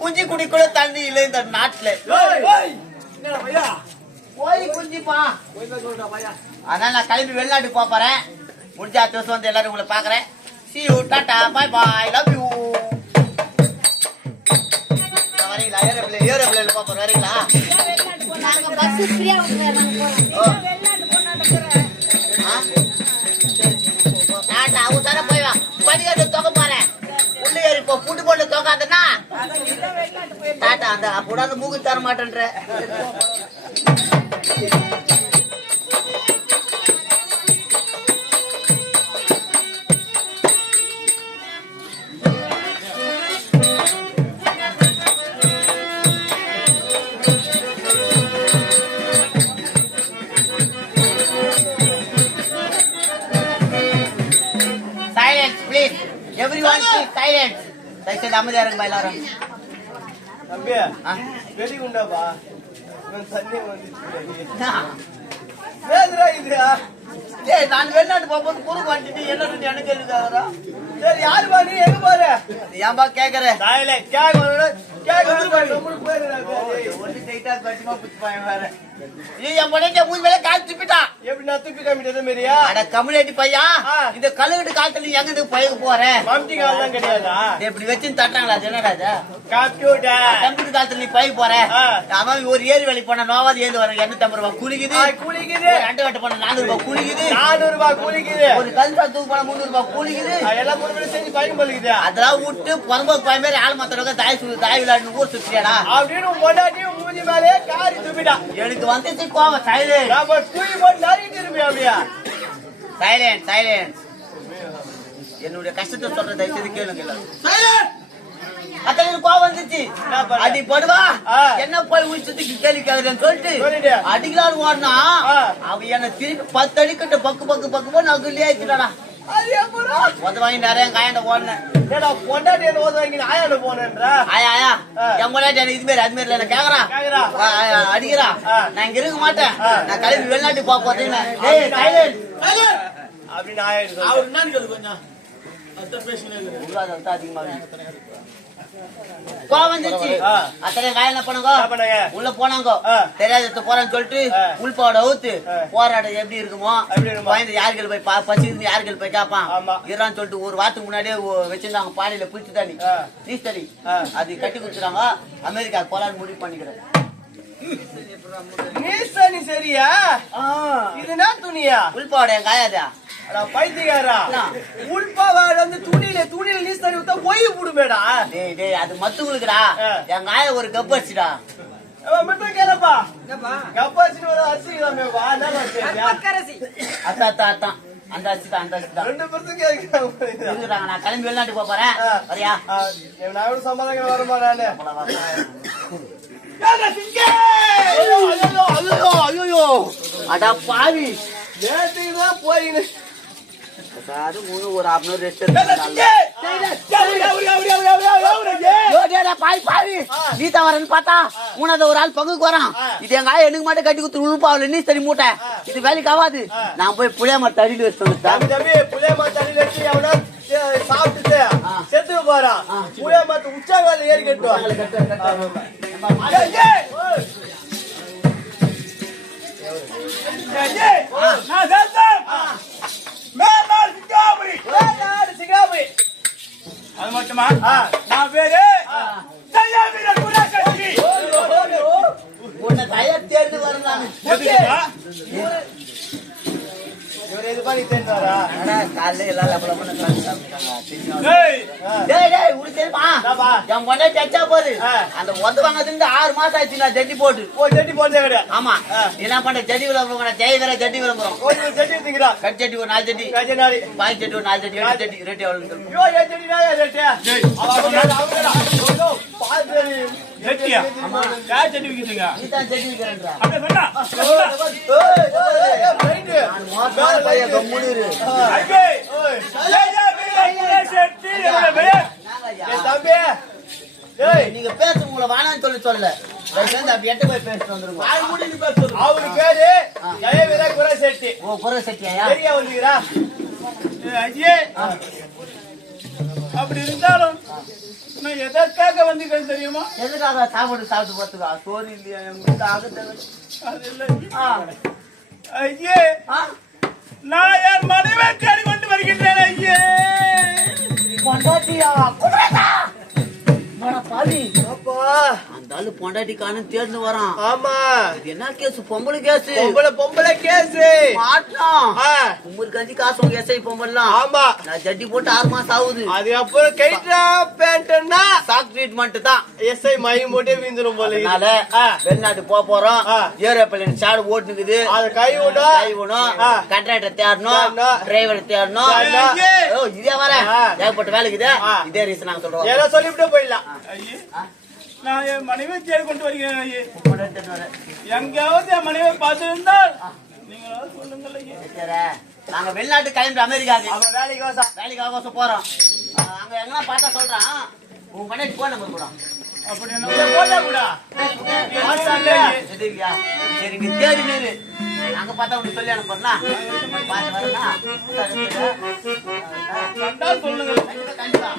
குஞ்சி குடிக்குள்ள தண்ணி இல்லை இந்த நாட்டுல. போய் குஞ்சிப்பா. அதனால நான் கிளம்பி வெளிநாட்டு போறேன். முடிஞ்சா பேச வந்து எல்லாரும் உங்களை பாக்குறேன். See you, tata, bye bye, love you. வரீங்களா? ஏரோப்ளேன்ல போற வரீங்களா? நாங்க பஸ் ஃப்ரீயா விட்டுறோம் நாங்க போறோம். வெளிநாட்டு போனாட்டறேன். டாடா உதார போய் வா. படிக்கட்டு தோக்க போறேன். உள்ள ஏறி போ. புட்டு போட்டு தோக்காதனா. டாடா அந்த அப்போட மூக்கு தர மாட்டேன்ற. Everyone please silence. Silence அமைதியா இருங்க எல்லாரும். தம்பி வெடி உண்டாபா. நான் தண்ணி வந்துச்சு. வேதுரா இதுடா. டேய் நான் வெளிநாட்டு போம்போது குறுக்கு வந்துட்டு என்னன்னு எனக்கு கேக்குறாரா? சரி யாரு பா நீ எங்க போற? ஏன்பா கேக்குற? சைலன்ட் கேக்குற நம்மளுக்கு போறடா. ஒண்ணு டைட்டா கட்டிமா புடிப்பாங்க வேற. நீ என் பொண்ணே மூஞ்சி மேல கால் துப்பிட்டா. எப்படி நான் துப்பி காமிட்டது மேரியா? அட கம்யூனிட்டி பையா. இந்த கழுகுட்டு காலத்துல நீ எங்க பையக்கு போற? மாம்டி கால் தான் கிடையாதா? இப்படி வெச்சு தட்டாங்களா என்னடா இது? கம்ப்யூட்டர். கம்ப்யூட்டர் காலத்துல நீ பைக்கு போற. அவன் ஒரு ஏரி வேலை போனா நோவாது ஏந்து வர 850 ரூபாய் கூலிக்குது. கூலிக்குது. ரெண்டு வட்ட போனா 400 ரூபாய் கூலிக்குது. 400 ரூபாய் கூலிக்குது. ஒரு கல்பா தூக்கு போனா 300 ரூபாய் கூலிக்குது. எல்லாம் ஒரு வேளை செஞ்சு பைக்கு போலிக்குது. அதெல்லாம் விட்டு பொறம்போக்கு பையன் மாதிரி ஆள் மாத்தறவங்க தாய் விளையாடு ஊர் சுத்தியாடா. அப்படின்னு பொண்டாட்டியும் மூஞ்சி மேலே காரி துப்பிட்டா. எனக்கு வந்துச்சு கோவம். சைலன்ஸ். நாம தூக்கி போட்டு நரிட்டு இருப்பே அப்படியா? Silence silence. என்னுடைய கஷ்டத்தை சொல்ற தயவுசெய்து கேளுங்க எல்லாரும். சைலன்ஸ். அத்தனை கோவம் வந்துச்சு. அடி படுவா என்ன போய் உயிர்த்துக்கு கேள்வி கேக்குறேன்னு சொல்லிட்டு அடிக்கலான்னு ஓடனா அவ என்ன திருப்பி 10 அடிக்கிட்ட பக்கு பக்கு பக்கு நகுலே ஆயிடுச்சுடா. வாங்கி நிறைய காயாண்ட போனேன். பொண்டாட்டி என்ன ஓத வாங்கி ஆயாண்ட போனேன்ற ஆயா ஆயா என் பொண்டாட்டி இது மாதிரி அது மாதிரி என்ன கேக்குறா அடிக்கிறா. நான் இங்க இருக்க மாட்டேன். நான் கிளம்பி வெளிநாட்டுக்கு போக போறேன் அப்படின்னு ஆயிடுச்சு. அவர் என்னன்னு கேளு கொஞ்சம் அதிகமா கோவம் வந்துச்சு. அத்தனை காயம் என்ன பண்ணுங்க உள்ள போனாங்க. தெரியாத போறான்னு சொல்லிட்டு உள்பாவோட அவுத்து போராட எப்படி இருக்குமோ பயந்து யாருக்கு போய் பசி யாருக்கு போய் கேப்பான் இறான்னு சொல்லிட்டு ஒரு வாரத்துக்கு முன்னாடியே வச்சிருந்தாங்க. பானையில குளிச்சு தண்ணி நீஸ் தண்ணி அது கட்டி குடுத்துறாங்க. அமெரிக்கா போலான்னு முடிவு பண்ணிக்கிறேன். நீசனி சரியா இது என்ன துணியா உள்பாவோட என் காயாதா அட பைத்தியக்காரா உள்பாவாட வந்து துணியில நீசனி விட்டா ஒய் புடுமேடா டேய் டேய் அது மத்துங்களுக்குடா என் காய ஒரு கப் அடிச்சுடா மட்டும் கேளப்பா கப்பாசின்னு ஒரு அரிசி வா அத்தான் அந்த அரிசி தான் 2% கேக்குறாங்க நான் கிளம்பி வெளிநாட்டுக்கு போறேன் வரியா நான் சமாதானம் வருமா நானு ஐயோ அடா பாவி நேற்றுக்குதான் போயின்னு ஒரு 1/2 ரெஸ்ட் நீ தான் வரேன்னு பார்த்தா மூணாவது ஒரு ஆள் பங்குக்கு வரான் இது எங்க ஆயா எனக்கு மட்டும் கட்டி குத்து உழுப்பாவில நீ சரி மூட்டை இது வேலைக்கு ஆகாது நான் போய் புளியாம தடிட்டு வச்சுட்டேன் தம்பி புளியமா தண்ணியில வச்சு எவனா சாப்பிட்டுட்டு செத்து போறான் புளியமா உச்சாங்கால ஏறி கட்டுவான் அது மட்டுமா நான் பேரு உன்னை தயா தேர்ந்து வரலாம் இவர் எது பண்ணி தேர்ந்தாரா காலையில எல்லாம் என் பொண்ணை தச்சா போது அந்த ஒத்து வாங்கறது 6 மாசம் ஆச்சு நான் ஜட்டி போட்டு ஜட்டி போட்டே கிடையாது ஆமா என்ன பண்ற ஜட்டி விளம்பரம் ஜெயதர ஜட்டி விளம்பரம் ஜட்டி எடுத்துக்கிறா கட் ஜட்டி ஒரு 4 ஜட்டி கஜனாரி பாய் ஜட்டி ஒரு 4 ஜட்டி 7 ஜட்டி ரேட் எவ்வளவு யோ ஏ ஜட்டி நாயா ரேட் அவங்க பாத்து ஜட்டியா யார் ஜட்டி விக்கிறீங்க நீ தான் ஜட்டி விக்கிறேன்றா அப்படியே வேண்டா நீங்க பேச உங்களை வானான்னு சொல்ல அப்படி எட்ட போய் பேசிட்டு வந்துருங்க அவரு பேரு ஜெயவீர குரசெட்டி ஓ குறை சட்டியா சரியா வந்துக்கிறா ஐயே அப்படி இருந்தாலும் நான் எதற்காக வந்திருக்கேன் தெரியுமா எதுக்காக சாப்பிட்டு போத்துக்கா சோறு இல்லையா என் வீட்டு அது இல்லை ஐயே நான் என் மனைவி தேடி கொண்டு வருகின்றேன் ஐயே பொண்டாட்டியா பாவி அப்பா அந்த ஆளு பொண்டாட்டிக்கானு தேர்ந்து வரான் ஆமா இது என்ன கேஸ் பொம்பளை கேஸ் பொம்பளை கேஸ் மாட்டோம் உங்களுக்கு கஞ்சி காசு உங்க எஸ்ஐ பொம்பலாம் ஆமா நான் ஜட்டி போட்டு 6 மாசம் ஆகுது அதுக்கப்புறம் கைட்ரா பேண்ட்னா சாக் ட்ரீட்மெண்ட் தான் எஸ்ஐ மயம் போட்டே வீந்துரும் போல அதனால வெளிநாட்டு போறோம் ஏரோப்ளேன் சாடு ஓட்டுனுக்குது அது கை விடும் கண்ட்ராக்டர் தேடணும் டிரைவர் தேடணும் இதே வர ஏகப்பட்ட வேலைக்குது இதே ரீசன் நாங்க சொல்றோம் ஏதோ சொல்லிவிட்டு போயிடலாம் ஐயே நான் என் மனைவி தேடி கொண்டு வருகிறேன் ஐயே எங்காவது என் மனைவியை பார்த்திருந்தால் நீங்களாவது சொல்லுங்கள் ஐயே நாங்க வெளிநாட்டு கிளம்பி அமெரிக்காக்கு அவன் வேலைக்காக போறோம் அங்க எங்கன்னா பார்த்தா சொல்றான் உங்க மனைவி போன் நம்பர் கூட அப்படி என்ன போட்டா கூட சரி நீ தேடி நீரு அங்க பார்த்தா உனக்கு சொல்லி அனுப்புறா பார்த்து வரனா சொல்லுங்கள் கண்டிப்பா